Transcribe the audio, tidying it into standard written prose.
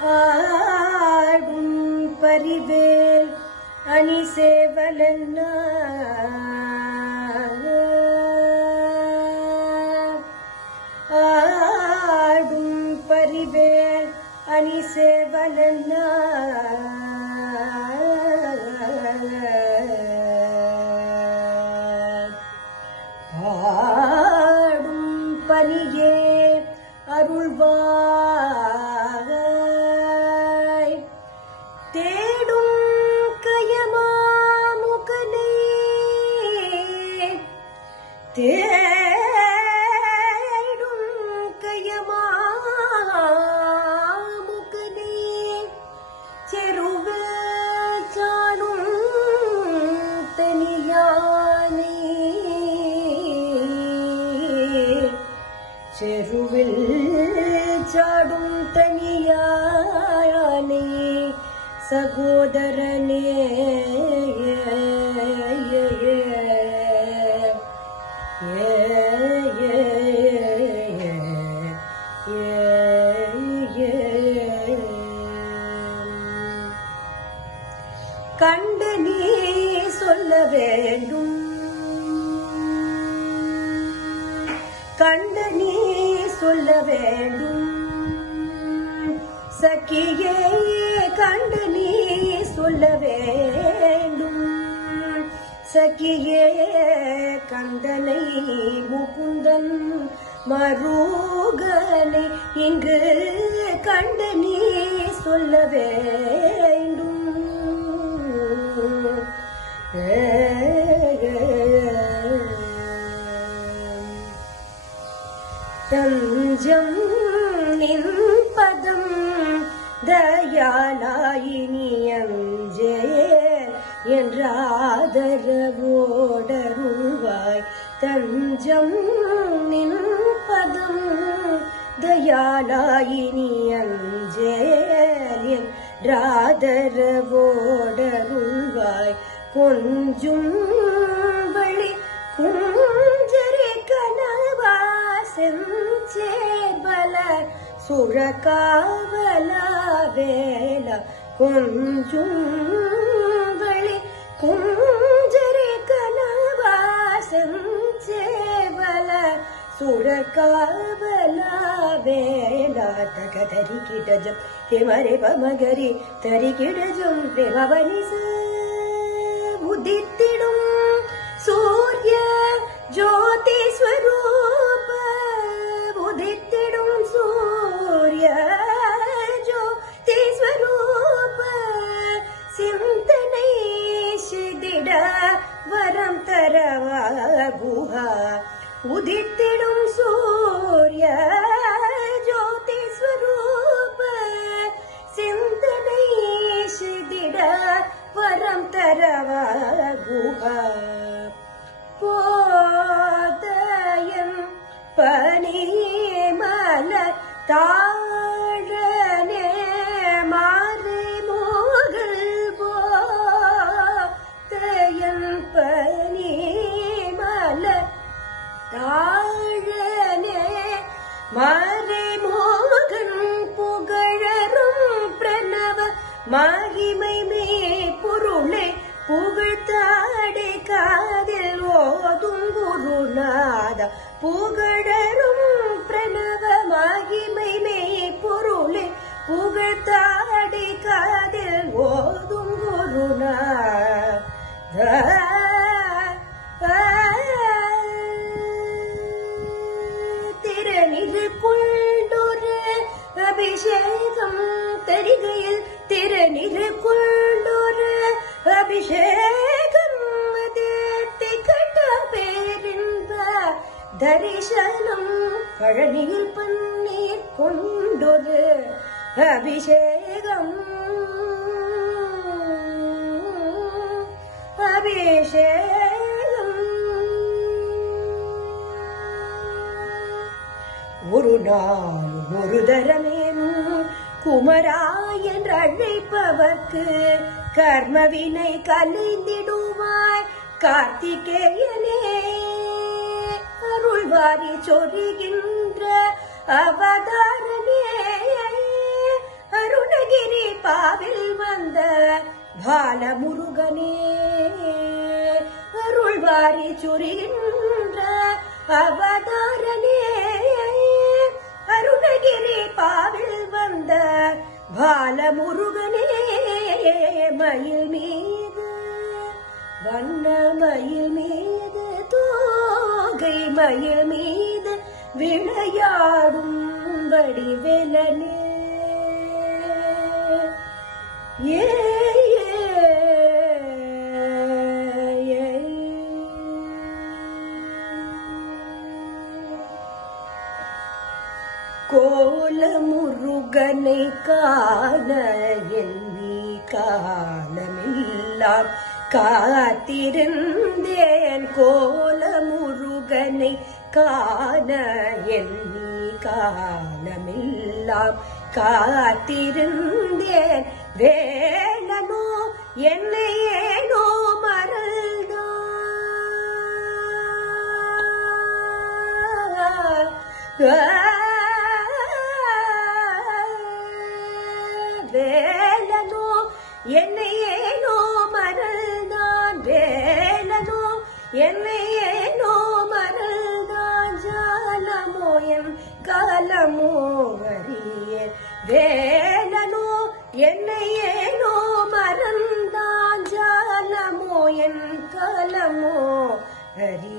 ஆடும் பரிவேல் அணி சேவலன் ஆடும் பரிவேல் அணி சேவலன் பாடும் பனியே அருள்வாய் தேடும் கயமாமுகனே தேடும் கயமாமுகனே செருவில் சாடும் தனியானே செருவில் சாடும் தனியானே சகோதரனே கண்டு நீ சொல்ல வேண்டும் கண்டு நீ சொல்ல வேண்டும் சக்கியே கண்டு நீ சொல்ல வேண்டும் சக்கியே கந்தனை முகுந்தன் மருகனை இங்கு கண்டு நீ சொல்ல வேண்டும் தஞ்சம் நின் பதம் தயாலாயினி அஞ்சேல் என்றாதரவோடருள்வாய் தஞ்சம் நின் பதம் தயாலாயினி அஞ்சேல் என்றாதரவோடருள்வாய் கொஞ்சும் வழி குஞ்சரி கனவா செஞ்சேர்வல சுழகாவல வேல கொஞ்சும் வழி குஞ்சரி கனவா செஞ்சேர்வல சுழகாவல வேல தகதரி கிடஜம் ஹேமரே பமகரி தரி கிடஜம் பிரேமவனிச உதித்திடும் சூரிய ஜோதி ஸ்வரூப உதித்திடும் சூரிய ஜோதி ஸ்வரூப சிந்தனை சிதிட வரம் தரவா குஹா உதித்திடும் சூரிய ஜோதி ஸ்வரூப சிந்தனை சிதிட வரம் தரவா குஹா போதயம் பனிமலர் தாழனே மாறி மோகல் போதயம் பனிமலர் தாழனே மாறி மோகன் புகழரும் பிரணவ மகிமை மே பொருளே புகழ்த்தாடே காதில் ஓதும் குருநாத புகழரும் பிரணவ மகிமை மே பொருளே புகழ்த்தாடே காதில் ஓதும் குருநாத திறனிது கொண்டொரு அபிஷேகம் தரிகையில் திறனிது கொண்டொரு அபிஷேகம் திகட்ட பேரின்ப தரிசனம் பழனியில் பன்னீர் கொண்டொரு அபிஷேகம் அபிஷேகம் ஒரு நாள் ஒரு தரமேனும் குமரா என்று அழைப்பவர்க்கு கர்மவினை கலைந்திடுவாய் கார்த்திகேயனே அருள்வாரி சொருகின்ற அவதாரனே அருண அருணகிரி பாவில் வந்த பாலமுருகனே அருள்வாரி சுரிகின்ற அவதாரனே அருணகிரி பாவில் வந்த பாலமுருகனே மயில் மீது வண்ண மயில் மீது தோகை மயில் மீது விளையாடும் வடிவேலனே ஏ கோல முருகனை காண எண்ணி காலமெல்லாம் காத்திருந்தேன் கோல முருகனை காண எண்ணி காலமெல்லாம் காத்திருந்தேன் வேலனோ என்னை ஏனோ வேலனோ என்னை ஏனோ மறந்தான் வேலனோ என்னை ஏனோ மறந்தான் ஜாலமோ என் காலமோ அறியேன் வேலனோ என்னை ஏனோ மறந்தான் ஜாலமோ என் காலமோ அறியேன்